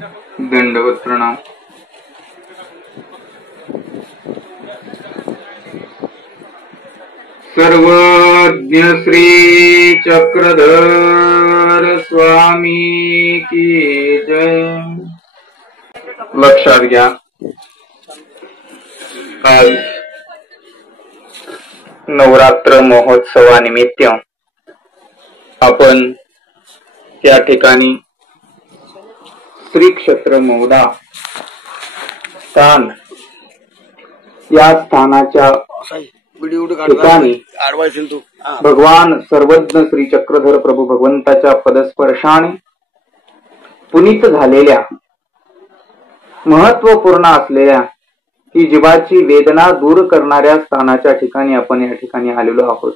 दंडवत प्रणाम। सर्वज्ञ श्री चक्रधर स्वामी की जय। लक्षात घ्या, आज नवरात्र महोत्सवानिमित्त आपण त्या ठिकाणी श्री क्षेत्र मौदा स्थान या स्थानाच्या ठिकाणी भगवान सर्वज्ञ श्री चक्रधर प्रभू भगवंताच्या पदस्पर्शाने पुनीत झालेल्या महत्वपूर्ण असलेल्या की जीवाची वेदना दूर करणाऱ्या स्थानाच्या ठिकाणी आपण या ठिकाणी आलेलो आहोत।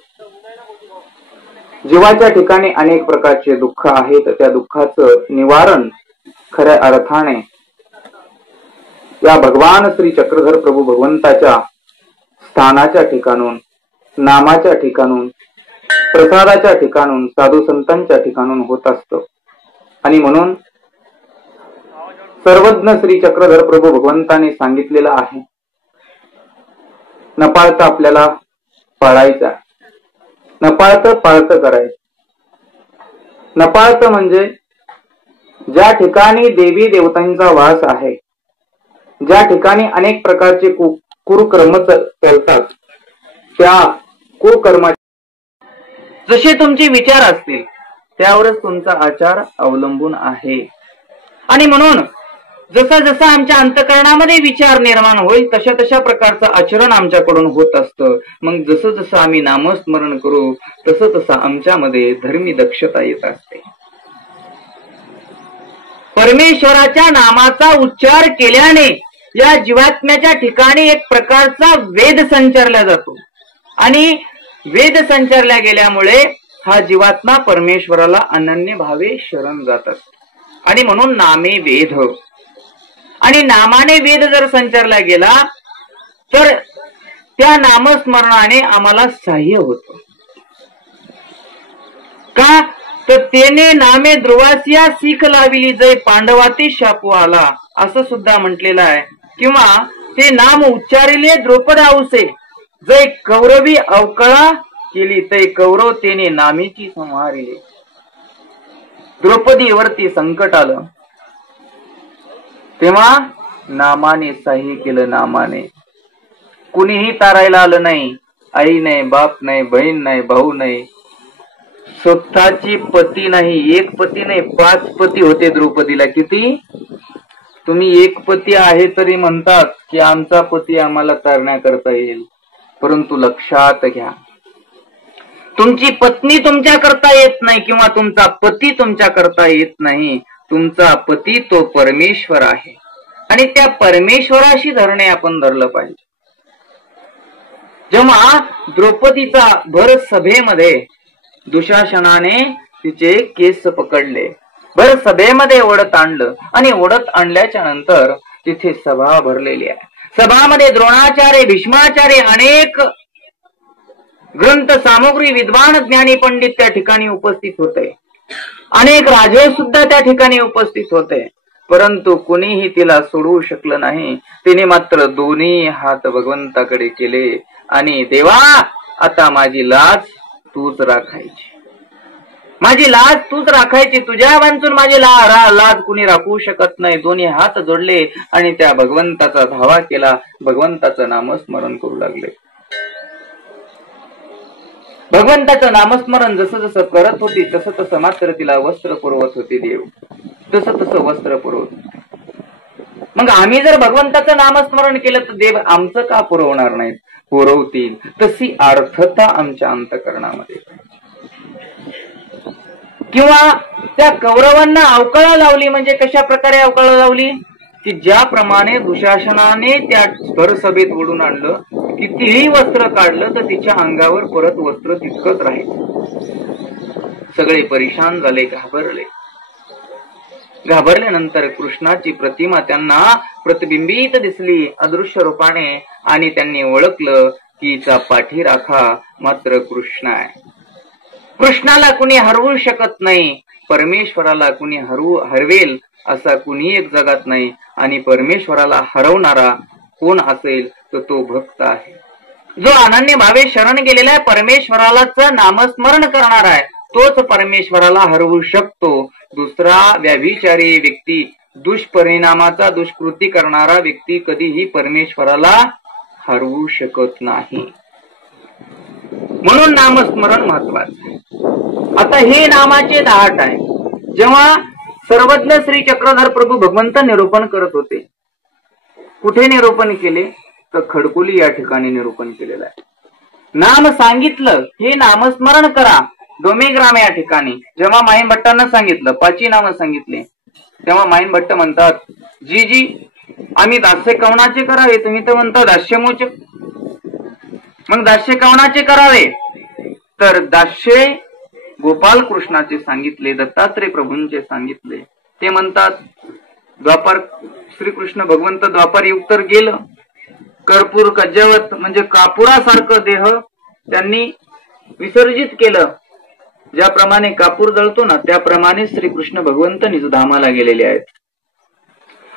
जीवाच्या ठिकाणी अनेक प्रकारचे दुःख आहेत, त्या दुःखाचं निवारण खऱ्या अर्थाने या भगवान श्री चक्रधर प्रभू भगवंताच्या स्थानाच्या ठिकाणून, नामाच्या ठिकाणून, प्रसादाच्या ठिकाणून, साधू संतांच्या ठिकाणून होत असतं। आणि म्हणून सर्वज्ञ श्री चक्रधर प्रभू भगवंताने सांगितलेलं आहे, न पाळता आपल्याला पाळायचा, न पाळतं पाळतं करायचं। न पाळतं म्हणजे ज्या ठिकाणी देवी देवतांचा वास आहे, ज्या ठिकाणी अनेक प्रकारचे कुकर्म चालतात, त्या कुकर्मा जसे तुमचे विचार असतील त्यावरच तुमचा आचार अवलंबून आहे। आणि म्हणून जसा जसा आमच्या अंतःकरणामध्ये विचार निर्माण होईल तशा तशा प्रकारचं आचरण आमच्याकडून होत असतं। मग जसं जसं आम्ही नामस्मरण करू तसं तसं आमच्यामध्ये धर्मी दक्षता येत असते। परमेश्वराच्या नामाचा उच्चार केल्याने या जीवात्म्याच्या ठिकाणी एक प्रकारचा वेद संचारला जातो आणि वेद संचारल्या गेल्यामुळे हा जीवात्मा परमेश्वराला अनन्य भावे शरण जातात। आणि म्हणून नामे वेद, आणि नामाने वेद जर संचारला गेला तर त्या नामस्मरणाने आम्हाला सहाय्य होतं। का तर तेने नामे ध्रुवासिया सीख लाविली जय पांडवाती शापू आला, असं सुद्धा म्हटलेलं आहे। किंवा ते नाम उच्चारिले द्रौपदाऊसे जय कौरवी अवकळा केली तै कौरव तेने नामेची संहारिले। द्रौपदीवरती संकट आलं तेव्हा नामाने सहाय्य केलं। नामाने कुणीही तारायला आलं नाही, आई नाही, बाप नाही, बहीण नाही, भाऊ नाही, स्वतःची पती नाही, एक पती नाही, 5 पती होते द्रौपदीला। किती? तुम्ही एक पती आहे तरी म्हणतात की आमचा पती आम्हाला तारण्याकरता येईल, परंतु लक्षात घ्या, तुमची पत्नी तुमच्या करता येत नाही किंवा तुमचा पती तुमच्या करता येत नाही। तुमचा पती तो परमेश्वर आहे आणि त्या परमेश्वराशी धरणे आपण धरलं पाहिजे। जेव्हा द्रौपदीचा भर सभेमध्ये दुशासनाने तिचे केस पकडले, भर सभेमध्ये ओढत आणलं आणि ओढत आणल्याच्या नंतर तिथे सभा भरलेली आहे। सभामध्ये द्रोणाचार्य, भीष्माचार्य, अनेक ग्रंथ सामग्री, विद्वान, ज्ञानी, पंडित त्या ठिकाणी उपस्थित होते, अनेक राजे सुद्धा त्या ठिकाणी उपस्थित होते, परंतु कुणीही तिला सोडवू शकलं नाही। तिने मात्र दोन्ही हात भगवंताकडे केले आणि देवा, आता माझी लाज तूच राखायची, माझी लाज तूच राखायची, तुझ्या वांचून माझी लाज कुणी राखू शकत नाही। दोन्ही हात जोडले आणि त्या भगवंताचा धावा केला, भगवंताचं नामस्मरण करू लागले। भगवंताचं नामस्मरण जसं जसं करत होती तसं तसं मात्र तिला वस्त्र पुरवत होते देव, तसं तसं वस्त्र पुरवत। मग आम्ही जर भगवंताचं नामस्मरण केलं तर देव आमचं का पुरवणार नाहीत? पुरवतील। तशी अर्थता आमच्या अंतःकरणामध्ये। किंवा त्या कौरवांना अवकळा लावली म्हणजे कशा प्रकारे अवकळा लावली की ज्याप्रमाणे दुशासनाने त्या भरसभेत ओढून आणलं, कितीही वस्त्र काढलं तर तिच्या अंगावर परत वस्त्र तितकंच राहील। सगळे परेशान झाले, घाबरले। घाबरल्यानंतर कृष्णाची प्रतिमा त्यांना प्रतिबिंबित दिसली अदृश्य रूपाने आणि त्यांनी ओळखलं की हिचा पाठीराखा मात्र कृष्ण आहे। कृष्णाला कुणी हरवू शकत नाही, परमेश्वराला कुणी हरवेल असा कुणी एक जगात नाही आणि परमेश्वराला हरवणारा कोण असेल तर तो भक्त आहे. जो अनन्य भावे शरण गेलेला आहे, परमेश्वरालाच नामस्मरण करणार आहे, तोच परमेश्वराला हरवू शकतो. दुसरा व्यभिचारी व्यक्ती, दुष्परिणामाचा दुष्कृती करणारा व्यक्ती कधीही परमेश्वराला हरवू शकत नाही. म्हणून नामस्मरण महत्वाचं. आता हे नामाचे दाट आहे. जेव्हा सर्वज्ञ श्री चक्रधर प्रभू भगवंत निरूपण करत होते, कुठे निरूपण केले तर खडकुली या ठिकाणी निरूपण केलेलं आहे. नाम सांगितलं, हे नामस्मरण करा. डोमेग्राम या ठिकाणी जेव्हा माहीम भट्टांना सांगितलं, 5 नाम सांगितले, तेव्हा माहीम भट्ट म्हणतात, जी आम्ही दास्य कवनाचे करावे, तुम्ही तर म्हणता दास्यमोचक. मग दास्य कवनाचे करावे तर दास्य गोपाल कृष्णाचे सांगितले, दत्तात्रय प्रभूंचे सांगितले. ते म्हणतात द्वापार श्रीकृष्ण भगवंत द्वापार युग तर गेलं, कर्पूर कज्जवत म्हणजे कापुरासारखं देह त्यांनी विसर्जित केलं. ज्याप्रमाणे कापूर जळतो ना, त्याप्रमाणे श्रीकृष्ण भगवंत निजधामाला गेलेले आहेत.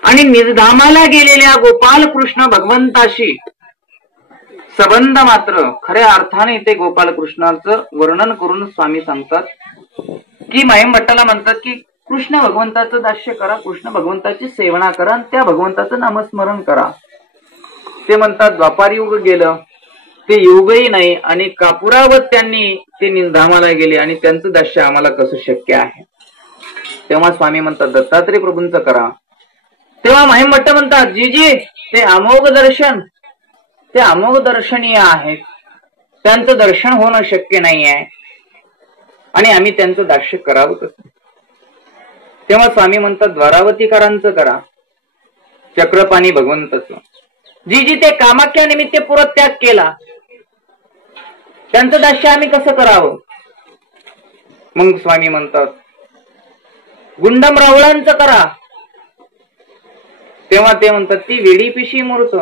आणि निजधामाला गेलेल्या गोपाल कृष्ण भगवंताशी संबंध मात्र खऱ्या अर्थाने ते गोपाल कृष्णाचं वर्णन करून स्वामी सांगतात की माहीम भट्टाला म्हणतात की कृष्ण भगवंताचं दास्य करा, कृष्ण भगवंताची सेवना करा आणि त्या भगवंताचं नामस्मरण करा. ते म्हणतात द्वापार युग गेलं, ते युगही नाही आणि कापुरावत त्यांनी ते निजधामाला गेले आणि त्यांचं दास्य आम्हाला कसं शक्य आहे. तेव्हा स्वामी म्हणतात दत्तात्रय प्रभूंचं करा. तेव्हा माहीम भट्ट म्हणतात जी ते अमोघ दर्शन, ते अमोघ दर्शनीय आहेत, त्यांचं दर्शन होणं शक्य नाही आहे आणि आम्ही त्यांचं दास्य करावं कसं. तेव्हा स्वामी म्हणतात द्वारावतीकारांचं करा, चक्रपाणी भगवंतचं. जी ते कामाख्या निमित्त पुरत्याग केला, त्यांचं दास्य आम्ही कसं करावं. मग स्वामी म्हणतात गुंडम रावळांचं करा. तेव्हा ते म्हणतात ती वेडी पिशी मूर्त.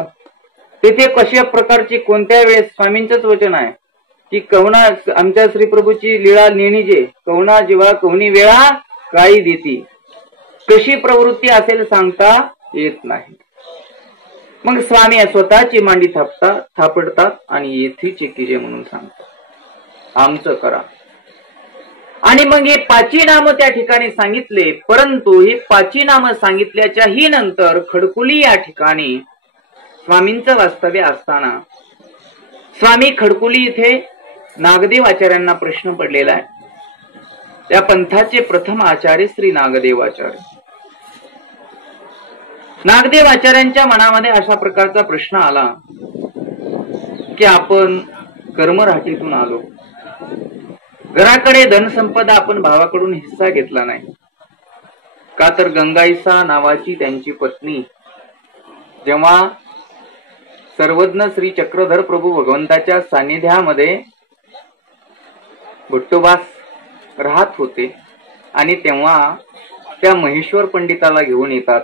तेथे कशा प्रकारची कोणत्या वेळेस स्वामींचंच वचन आहे की कवना आमच्या श्रीप्रभूची लीळा नेणीजे, कवना जीवा कवनी वेळा काही देती, कशी प्रवृत्ती असेल सांगता येत नाही. मग स्वामी स्वतःची मांडी थापडतात आणि येथीचे किजे म्हणून सांगतात आमचं करा. आणि मग हे 5 नाम त्या ठिकाणी सांगितले. परंतु हे 5 नाम सांगितल्याच्या ही नंतर खडकुली या ठिकाणी स्वामींचं वास्तव्य असताना स्वामी खडकुली इथे नागदेव आचार्यांना प्रश्न पडलेला आहे. त्या पंथाचे प्रथम आचार्य श्री नागदेव आचार्य. नागदेव आचार्यांच्या मनामध्ये अशा प्रकारचा प्रश्न आला की आपण कर्मराठीतून आलो, घराकडे धनसंपदा आपण भावाकडून हिस्सा घेतला नाही का, तर गंगाईसा नावाची त्यांची पत्नी जेव्हा सर्वज्ञ श्री चक्रधर प्रभू भगवंताच्या सानिध्यामध्ये भट्टोबास राहत होते आणि तेव्हा त्या महेश्वर पंडिताला घेऊन येतात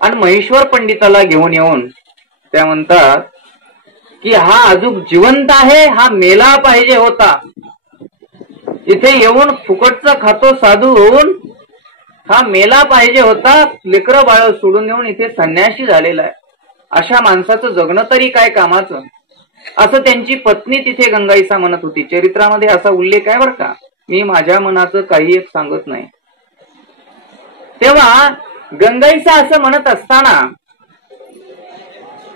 आणि महेश्वर पंडिताला घेऊन येऊन त्या म्हणतात की हा अजून जिवंत आहे, हा मेला पाहिजे होता, इथे येऊन फुकटचं खातो साधू होऊन हा मेला पाहिजे होता, लेकरं बाळ सोडून येऊन इथे संन्यासी झालेला आहे, अशा माणसाचं जगणं तरी काय कामाचं, असं त्यांची पत्नी तिथे गंगाईसा म्हणत होती. चरित्रामध्ये असा उल्लेख आहे बरं का, मी माझ्या मनाचं काही एक सांगत नाही. तेव्हा गंगाईसा असं म्हणत असताना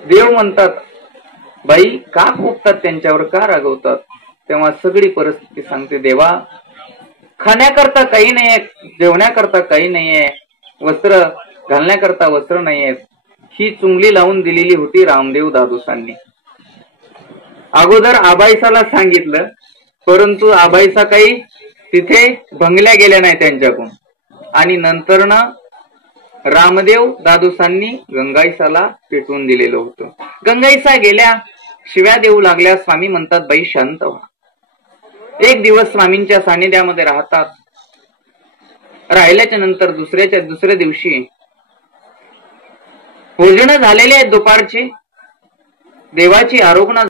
देव म्हणतात बाई का खोपतात त्यांच्यावर, का रागवतात. तेव्हा सगळी परिस्थिती सांगते देवा, खाण्याकरता काही नाहीये, जेवण्याकरता काही नाहीये, वस्त्र घालण्याकरता वस्त्र नाहीये. ही चुंगली लावून दिलेली होती रामदेव दादूसांनी. अगोदर आबाईसाला सांगितलं, परंतु आबाईसा काही तिथे भंगल्या गेल्या नाही त्यांच्याकडून. आणि नंतर ना रामदेव दादूसांनी गंगाईसाला पेटवून दिलेलं होतं. गंगाईसा गेल्या, शिव्या देऊ लागल्या. स्वामी म्हणतात बाई शांत व्हा. एक दिवस स्वामींच्या सानिध्यामध्ये राहतात. राहिल्याच्या नंतर दुसऱ्या दिवशी भोजन झालेले आहेत दुपारचे, देवाची आरोग्य